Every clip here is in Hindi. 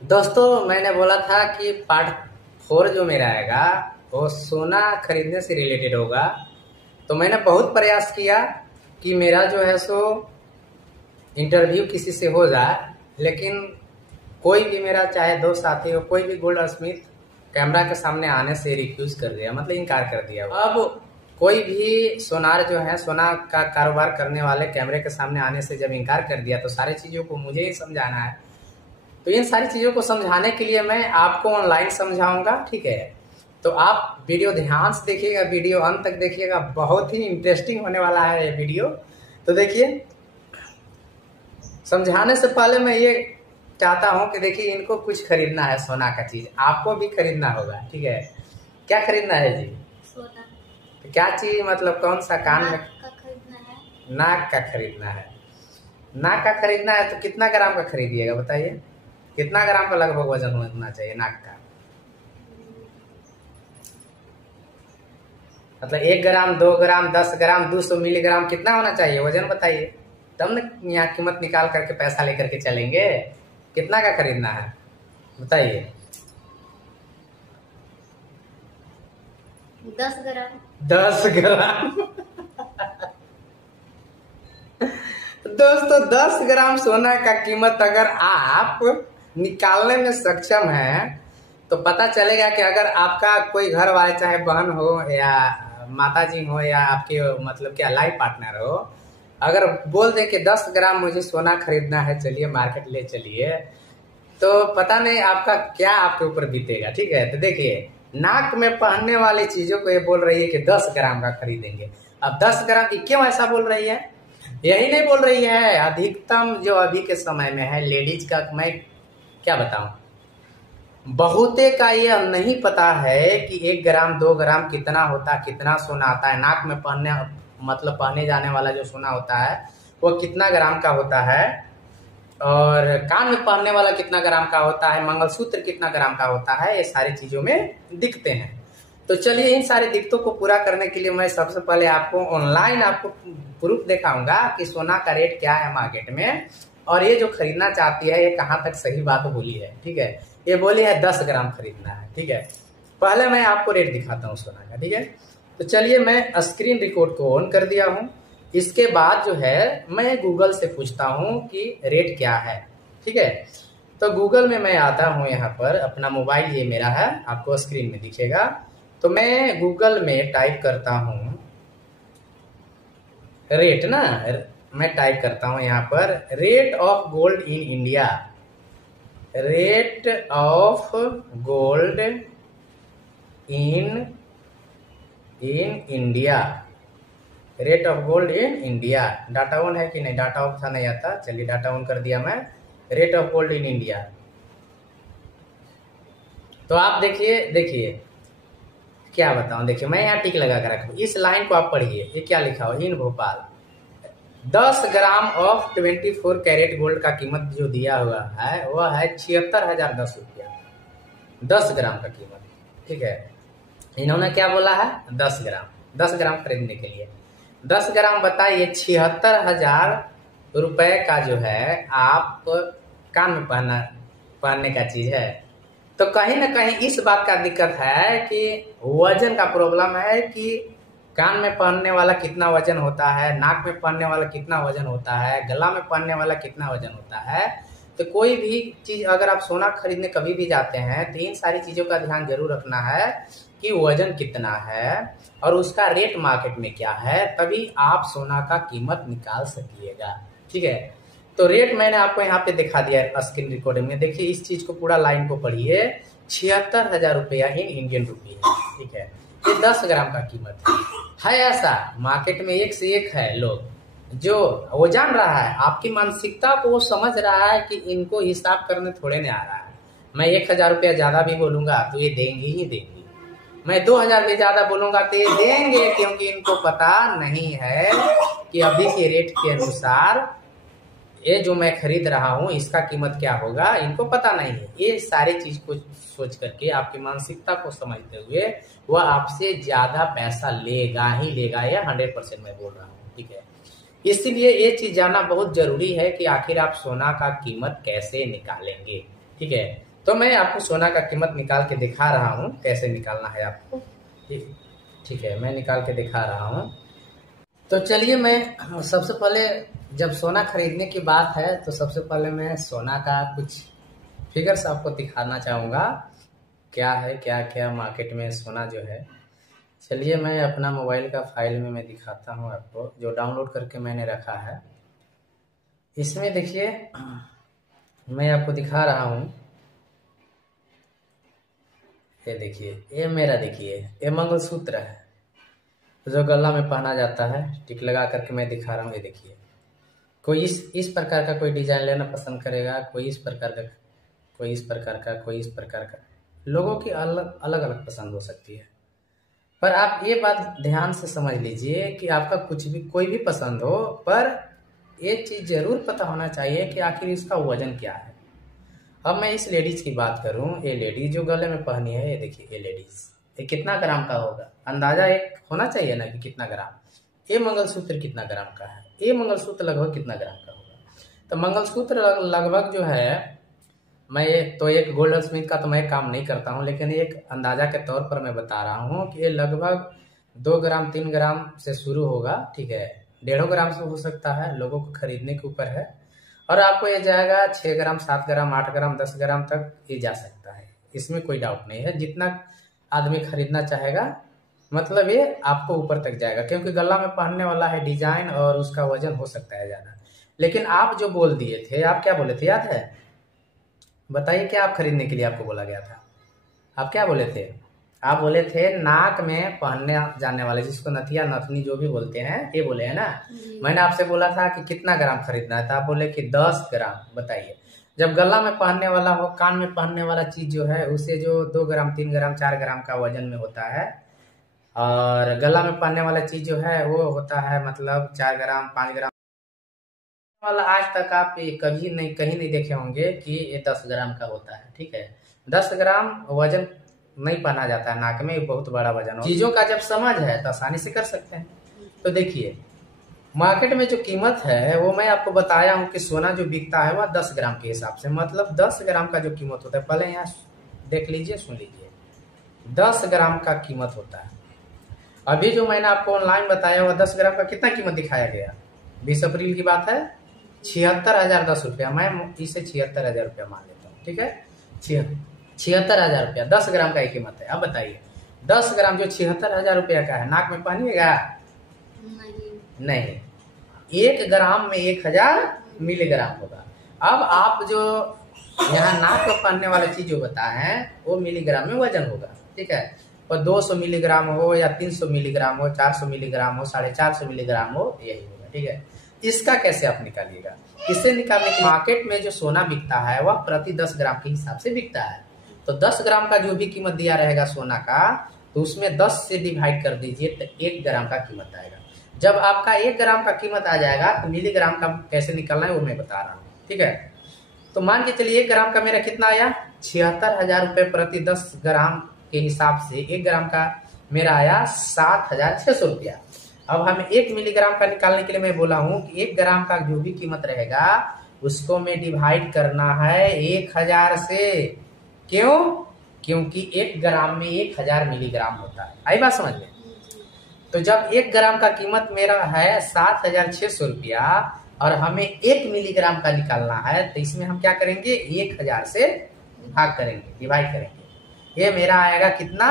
दोस्तों, मैंने बोला था कि पार्ट 4 जो मेरा आएगा वो सोना खरीदने से रिलेटेड होगा। तो मैंने बहुत प्रयास किया कि मेरा जो है सो इंटरव्यू किसी से हो जाए, लेकिन कोई भी मेरा चाहे दोस्त साथी हो, कोई भी गोल्ड स्मिथ कैमरा के सामने आने से रिफ्यूज कर दिया, मतलब इनकार कर दिया। अब कोई भी सोनार जो है, सोना का कारोबार करने वाले कैमरे के सामने आने से जब इनकार कर दिया तो सारी चीज़ों को मुझे ही समझाना है। तो इन सारी चीज़ों को समझाने के लिए मैं आपको ऑनलाइन समझाऊंगा, ठीक है। तो आप वीडियो ध्यान से देखिएगा, वीडियो अंत तक देखिएगा, बहुत ही इंटरेस्टिंग होने वाला है ये वीडियो। तो देखिए, समझाने से पहले मैं ये चाहता हूँ कि देखिए, इनको कुछ खरीदना है, सोना का चीज़ आपको भी खरीदना होगा, ठीक है। क्या खरीदना है जी? सोना। तो क्या चीज़, मतलब कौन सा? कान में नाक का खरीदना है। नाक का खरीदना है। नाक का खरीदना है तो कितना ग्राम का खरीदिएगा बताइए? कितना ग्राम का लगभग वजन होना चाहिए नाक का? मतलब 1 ग्राम, 2 ग्राम, 10 ग्राम, 200 मिलीग्राम, कितना होना चाहिए वजन बताइए, तब न यहाँ कीमत निकाल करके पैसा लेकर के चलेंगे। कितना का खरीदना है बताइए? 10 ग्राम। 10 ग्राम। दोस्तों, 10 ग्राम सोना का कीमत अगर आप निकालने में सक्षम हैं तो पता चलेगा कि अगर आपका कोई घर वाले, चाहे बहन हो या माता जी हो या आपके मतलब क्या लाइफ पार्टनर हो, अगर बोल दे कि 10 ग्राम मुझे सोना खरीदना है, चलिए मार्केट ले चलिए, तो पता नहीं आपका क्या आपके ऊपर बीतेगा, ठीक है। तो देखिए, नाक में पहनने वाली चीजों को ये बोल रही है कि 10 ग्राम का खरीदेंगे। अब 10 ग्राम की क्यों ऐसा बोल रही है? यही नहीं बोल रही है, अधिकतम जो अभी के समय में है लेडीज का, मैं क्या बताऊं, बहुते का यह नहीं पता है कि 1 ग्राम 2 ग्राम कितना होता है, कितना सोना आता है। नाक में पहनने, मतलब पहने जाने वाला जो सोना होता है वो कितना ग्राम का होता है, और कान में पहनने वाला कितना ग्राम का होता है, मंगलसूत्र कितना ग्राम का होता है, ये सारी चीजों में दिखते हैं। तो चलिए, इन सारे दिक्कतों को पूरा करने के लिए मैं सबसे पहले आपको ऑनलाइन आपको प्रूफ दिखाऊंगा कि सोना का रेट क्या है मार्केट में, और ये जो खरीदना चाहती है ये कहाँ तक सही बात बोली है, ठीक है। ये बोली है 10 ग्राम खरीदना है, ठीक है। पहले मैं आपको रेट दिखाता हूँ सोना का, ठीक है। तो चलिए, मैं स्क्रीन रिकॉर्ड को ऑन कर दिया हूँ। इसके बाद जो है मैं गूगल से पूछता हूँ कि रेट क्या है, ठीक है। तो गूगल में मैं आता हूँ, यहाँ पर अपना मोबाइल ये मेरा है, आपको स्क्रीन में दिखेगा। तो मैं गूगल में टाइप करता हूँ रेट ना, मैं टाइप करता हूँ यहाँ पर rate of gold in India, rate of gold in India, rate of gold in India. Data on है कि नहीं? डाटा ऑफ था, नहीं आता। चलिए, डाटा ऑन कर दिया मैं। Rate of gold in India. तो आप देखिए, देखिए क्या बताऊं, देखिए मैं यहाँ टिक लगा कर रखूँ, इस लाइन को आप पढ़िए। ये क्या लिखा हुआ? In Bhopal 10 gram of 24 carat gold का कीमत जो दिया हुआ है वह है 76,010 रुपया, 10 ग्राम का कीमत, ठीक है। इन्होंने क्या बोला है? 10 ग्राम, 10 ग्राम खरीदने के लिए 10 ग्राम बताइए, 76,000 रुपए का जो है आप कान में पहनने का चीज है। तो कहीं ना कहीं इस बात का दिक्कत है कि वजन का प्रॉब्लम है कि कान में पहनने वाला कितना वजन होता है, नाक में पहनने वाला कितना वजन होता है, गला में पहनने वाला कितना वजन होता है। तो कोई भी चीज अगर आप सोना खरीदने कभी भी जाते हैं तो इन सारी चीजों का ध्यान जरूर रखना है कि वजन कितना है और उसका रेट मार्केट में क्या है, तभी आप सोना का कीमत निकाल सकिएगा, ठीक है। तो रेट मैंने आपको यहाँ पे दिखा दिया है स्क्रीन रिकॉर्डिंग में। देखिए, इस चीज को पूरा लाइन को पढ़िए, 76,000 रुपया इन इंडियन रुपये, ठीक है। ये 10 ग्राम का कीमत है ऐसा मार्केट में एक से एक है लोग जो वो जान रहा है आपकी मानसिकता को, वो समझ रहा है कि इनको हिसाब करने थोड़े नहीं आ रहा है। मैं 1,000 रुपया ज्यादा भी बोलूंगा तो ये देंगे ही देंगे, मैं 2,000 भी ज्यादा बोलूंगा तो ये देंगे, क्योंकि इनको पता नहीं है कि अभी के रेट के अनुसार ये जो मैं खरीद रहा हूँ इसका कीमत क्या होगा, इनको पता नहीं है। ये सारी चीज को सोच करके, आपकी मानसिकता को समझते हुए वह आपसे ज्यादा पैसा लेगा ही लेगा, या 100% मैं बोल रहा हूँ, ठीक है। इसीलिए ये चीज जानना बहुत जरूरी है कि आखिर आप सोना का कीमत कैसे निकालेंगे, ठीक है। तो मैं आपको सोना का कीमत निकाल के दिखा रहा हूँ, कैसे निकालना है आपको। ठीक है, मैं निकाल के दिखा रहा हूँ। तो चलिए, मैं सबसे पहले, जब सोना खरीदने की बात है तो सबसे पहले मैं सोना का कुछ फिगर्स आपको दिखाना चाहूँगा, क्या है क्या क्या मार्केट में सोना जो है। चलिए, मैं अपना मोबाइल का फाइल में मैं दिखाता हूँ आपको, जो डाउनलोड करके मैंने रखा है। इसमें देखिए, मैं आपको दिखा रहा हूँ, ये देखिए, ये मेरा देखिए, ये मंगलसूत्र है जो गला में पहना जाता है। टिक लगा करके मैं दिखा रहा हूँ, ये देखिए। कोई इस प्रकार का कोई डिजाइन लेना पसंद करेगा, कोई इस प्रकार का, कोई इस प्रकार का, कोई इस प्रकार का। लोगों की अलग अलग अलग पसंद हो सकती है, पर आप ये बात ध्यान से समझ लीजिए कि आपका कुछ भी, कोई भी पसंद हो, पर एक चीज जरूर पता होना चाहिए कि आखिर इसका वजन क्या है। अब मैं इस लेडीज की बात करूं, ये लेडीज जो गले में पहनी है, ये देखिए, ये लेडीज, ये कितना ग्राम का होगा, अंदाजा एक होना चाहिए ना कि कितना ग्राम। ये मंगलसूत्र कितना ग्राम का है, ये मंगलसूत्र लगभग कितना ग्राम का होगा। तो मंगलसूत्र लगभग जो है, मैं तो एक गोल्ड स्मिथ का तो मैं काम नहीं करता हूँ, लेकिन एक अंदाजा के तौर पर मैं बता रहा हूँ कि ये लगभग 2 ग्राम 3 ग्राम से शुरू होगा। ठीक है, 1.5 ग्राम से हो सकता है, लोगों को खरीदने के ऊपर है। और आपको ये जाएगा 6 ग्राम 7 ग्राम 8 ग्राम 10 ग्राम तक ये जा सकता है, इसमें कोई डाउट नहीं है। जितना आदमी खरीदना चाहेगा, मतलब ये आपको ऊपर तक जाएगा, क्योंकि गला में पहनने वाला है डिजाइन, और उसका वजन हो सकता है ज्यादा। लेकिन आप जो बोल दिए थे, आप क्या बोले थे याद है? बताइए, क्या आप खरीदने के लिए आपको बोला गया था? आप क्या बोले थे? आप बोले थे नाक में पहनने जाने वाले, जिसको नथिया नथनी जो भी बोलते हैं, ये बोले है ना। मैंने आपसे बोला था कि कितना ग्राम खरीदना है, तो आप बोले कि 10 ग्राम। बताइए, जब गला में पहनने वाला हो, कान में पहनने वाला चीज जो है, उसे जो 2 ग्राम 3 ग्राम 4 ग्राम का वजन में होता है, और गला में पहनने वाला चीज जो है वो होता है मतलब 4 ग्राम 5 ग्राम वाला। आज तक आप ये कभी नहीं, कहीं नहीं देखे होंगे कि ये 10 ग्राम का होता है। ठीक है, 10 ग्राम वजन नहीं पहना जाता है नाक में, ये बहुत बड़ा वजन हो। चीजों का जब समझ है तो आसानी से कर सकते हैं। तो देखिए, मार्केट में जो कीमत है वो मैं आपको बताया हूँ कि सोना जो बिकता है वह 10 ग्राम के हिसाब से, मतलब 10 ग्राम का जो कीमत होता है, पहले यहाँ देख लीजिए, सुन लीजिए, 10 ग्राम का कीमत होता है। अभी जो मैंने आपको ऑनलाइन बताया वह 10 ग्राम का कितना कीमत दिखाया गया, 20 अप्रैल की बात है, 76,010 रुपया। मैं इसे 76,000 रुपया मान लेता हूँ। ठीक है, 76,000 रुपया 10 ग्राम का कीमत है। अब बताइए, 10 ग्राम जो 76,000 रुपया का है, नाक में पहनिएगा? नहीं। 1 ग्राम में 1000 मिलीग्राम होगा। अब आप जो यहाँ नाक में पहनने वाला चीज जो बताए हैं, वो मिलीग्राम में वजन होगा। ठीक है, और 200 मिलीग्राम हो या 300 मिलीग्राम हो, 400 मिलीग्राम हो, 450 मिलीग्राम हो, यही होगा। ठीक है, इसका कैसे आप निकालिएगा? इसे निकालने के मार्केट में जो सोना बिकता है वह प्रति 10 ग्राम के हिसाब से बिकता है। तो 10 ग्राम का जो भी कीमत दिया रहेगा सोना का, तो उसमें 10 से डिवाइड कर दीजिए तो 1 ग्राम का कीमत आएगा। जब आपका 1 ग्राम का कीमत आ जाएगा तो मिलीग्राम का कैसे निकालना है वो मैं बता रहा हूँ। ठीक है, तो मान के चलिए 1 ग्राम का मेरा कितना आया, 76,000 रुपये प्रति 10 ग्राम के हिसाब से 1 ग्राम का मेरा आया 7,600 रुपया। अब हमें 1 मिलीग्राम का निकालने के लिए मैं बोला हूँ कि 1 ग्राम का जो भी कीमत रहेगा उसको में डिवाइड करना है 1000 से। क्यों? क्योंकि 1 ग्राम में 1000 मिलीग्राम होता है। आई बात समझ में? तो जब 1 ग्राम का कीमत मेरा है 7,600 रुपया और हमें 1 मिलीग्राम का निकालना है, तो इसमें हम क्या करेंगे, 1000 से भाग करेंगे, डिवाइड करेंगे। ये मेरा आएगा कितना,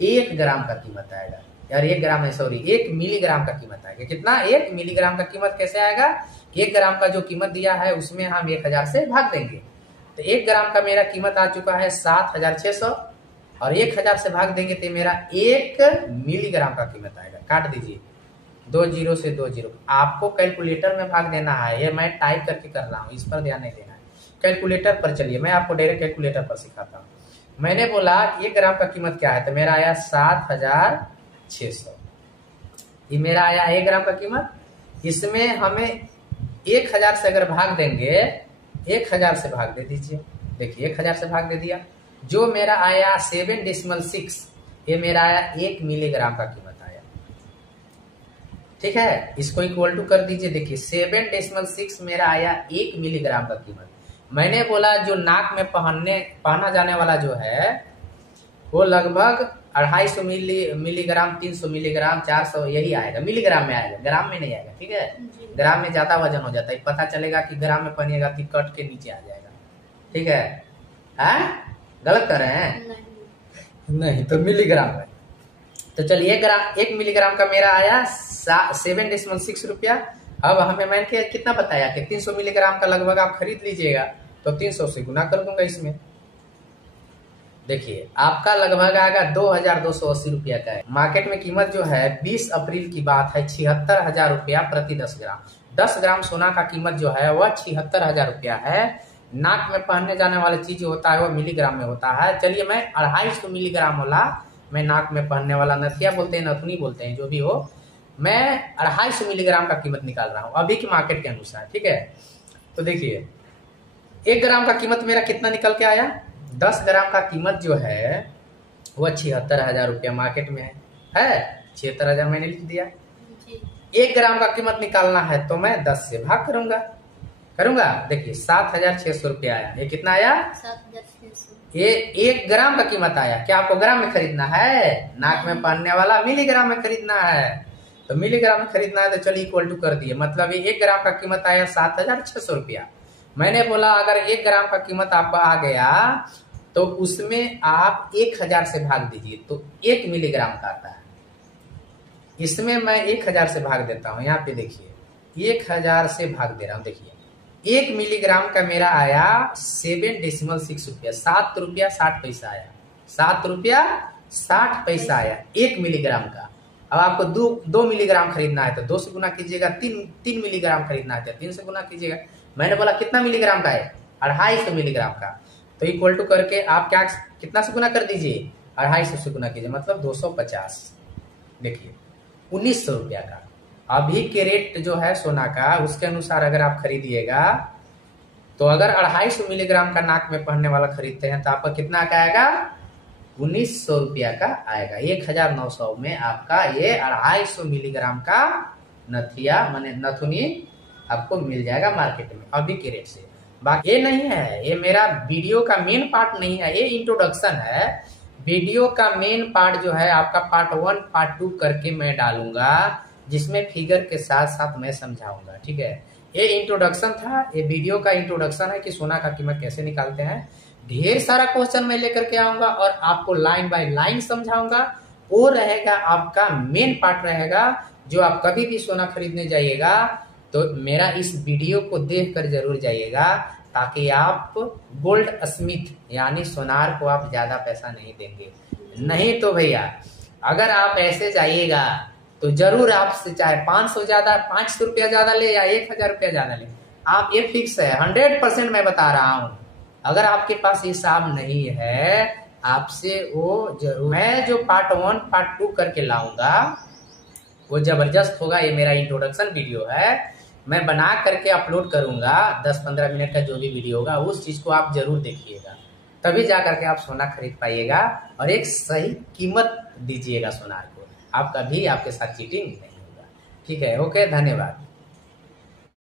1 ग्राम का कीमत आएगा यार, 1 ग्राम है, सॉरी, 1 मिलीग्राम का कीमत आएगा। कितना? 1 मिलीग्राम का कीमत कैसे आएगा? 1 ग्राम का जो कीमत दिया है उसमें हम 1000 से भाग देंगे। तो 1 ग्राम का मेरा कीमत आ चुका है 7,600 और 1000 से भाग देंगे तो मेरा 1 मिलीग्राम का कीमत आएगा। काट दीजिए, 2 जीरो से 2 जीरो। आपको कैलकुलेटर में भाग देना है, ये मैं टाइप करके कर रहा हूँ, इस पर ध्यान नहीं देना है। कैलकुलेटर पर चलिए, मैं आपको डायरेक्ट कैलकुलेटर पर सिखाता हूँ। मैंने बोला 1 ग्राम का कीमत क्या है, तो मेरा आया 7,600। ये मेरा आया 1 ग्राम का कीमत। इसमें हमें 1000 से अगर भाग देंगे, 1000 से भाग दे दीजिए, देखिए 1000 से भाग दे दिया, जो मेरा आया 7.6, ये मेरा आया 1 मिलीग्राम का कीमत आया। ठीक है, इसको इक्वल टू कर दीजिए, देखिए 7.6 मेरा आया 1 मिलीग्राम का कीमत। मैंने बोला जो नाक में पहना जाने वाला जो है वो लगभग 250 मिलीग्राम, 300 मिलीग्राम, 400 यही आएगा, मिलीग्राम में आएगा, ग्राम में नहीं आएगा। ठीक है, ग्राम में ज्यादा वजन हो जाता है, पता चलेगा कि ग्राम में पहनिएगा तो कट के नीचे आ जाएगा। ठीक है, गलत कर रहे हैं? नहीं, तो मिलीग्राम में। तो चलिए 1 मिलीग्राम का मेरा आया 7.6 रुपया। अब हमें मैंने कितना बताया कि 300 मिलीग्राम का लगभग आप खरीद लीजिएगा, तो 300 से गुना कर दूंगा इसमें। देखिए आपका लगभग आएगा 2280 रुपया का है। मार्केट में कीमत जो है 20 अप्रैल की बात है 76,000 रुपया प्रति 10 ग्राम। 10 ग्राम सोना का कीमत जो है वह 76,000 रुपया है। नाक में पहनने जाने वाली चीज जो होता है वह मिलीग्राम में होता है। चलिए मैं 250 मिलीग्राम वाला, मैं नाक में पहनने वाला नथिया बोलते हैं, नथुनी बोलते हैं, जो भी हो, मैं 250 मिलीग्राम का कीमत निकाल रहा हूँ अभी की मार्केट के अनुसार। ठीक है, तो देखिए 1 ग्राम का कीमत मेरा कितना निकल के आया। 10 ग्राम का कीमत जो है वह 76,000 रुपया मार्केट में है। 76,000 मैंने लिख दिया। 1 ग्राम का कीमत निकालना है तो मैं 10 से भाग करूंगा। देखिए 7,600 रुपया आया। ये कितना आया? 7,600। ये 1 ग्राम का कीमत आया। क्या आपको ग्राम में खरीदना है? नाक में पहनने वाला मिलीग्राम में खरीदना है। तो मिलीग्राम में खरीदना है तो चलिए इक्वल टू कर दिए, मतलब ये 1 ग्राम का कीमत आया 7,600 रुपया। मैंने बोला अगर 1 ग्राम का कीमत आपका आ गया तो उसमें आप 1000 से भाग दीजिए तो 1 मिलीग्राम का आता है। इसमें मैं 1000 से भाग देता हूँ। यहाँ पे देखिए 1000 से भाग दे रहा हूँ। देखिए 1 मिलीग्राम का मेरा आया 7.6 रुपया, 7 रुपया 60 पैसा आया। 7 रुपया 60 पैसा आया 1 मिलीग्राम का। अब आपको 2 मिलीग्राम खरीदना है तो 2 से गुना कीजिएगा। 3 मिलीग्राम खरीदना है तो 3 से गुना कीजिएगा। मैंने बोला कितना मिलीग्राम का है? 250 मिलीग्राम का। तो इक्वल टू करके आप क्या कितना से गुना कर दीजिए? 250 से गुना कीजिए, मतलब 250। देखिए 1900 रुपया का अभी के रेट जो है सोना का, उसके अनुसार अगर आप खरीदिएगा तो अगर 250 मिलीग्राम का नाक में पहनने वाला खरीदते हैं तो आपका कितना का आएगा? 1900 रुपया का आएगा। 1900 में आपका ये 250 मिलीग्राम का नथिया माने नथुनी आपको मिल जाएगा मार्केट में अभी के रेट से। बाकी ये नहीं है, ये मेरा वीडियो का मेन पार्ट नहीं है, ये इंट्रोडक्शन है। वीडियो का मेन पार्ट जो है आपका पार्ट 1 पार्ट 2 करके मैं डालूंगा, जिसमें फिगर के साथ साथ मैं समझाऊंगा। ठीक है, ये इंट्रोडक्शन था, ये वीडियो का इंट्रोडक्शन है कि सोना का कीमत कैसे निकालते हैं। ढेर सारा क्वेश्चन मैं लेकर के आऊंगा और आपको लाइन बाय लाइन समझाऊंगा। वो रहेगा आपका मेन पार्ट रहेगा। जो आप कभी भी सोना खरीदने जाइएगा तो मेरा इस वीडियो को देख कर जरूर जाइएगा, ताकि आप गोल्ड स्मिथ यानी सोनार को आप ज्यादा पैसा नहीं देंगे। नहीं तो भैया अगर आप ऐसे जाइएगा तो जरूर आपसे चाहे 500 ज्यादा, 500 रुपया ज्यादा ले या 1000 रुपया ज्यादा ले, आप ये फिक्स है 100% मैं बता रहा हूँ। अगर आपके पास हिसाब नहीं है आपसे वो जरूर, मैं जो पार्ट 1 पार्ट 2 करके लाऊंगा वो जबरदस्त होगा। ये मेरा इंट्रोडक्शन वीडियो है, मैं बना करके अपलोड करूंगा। 10-15 मिनट का जो भी वीडियो होगा उस चीज को आप जरूर देखिएगा, तभी जा करके आप सोना खरीद पाइएगा और एक सही कीमत दीजिएगा सोनार को। आप कभी आपके साथ चीटिंग नहीं होगा। ठीक है, ओके, धन्यवाद।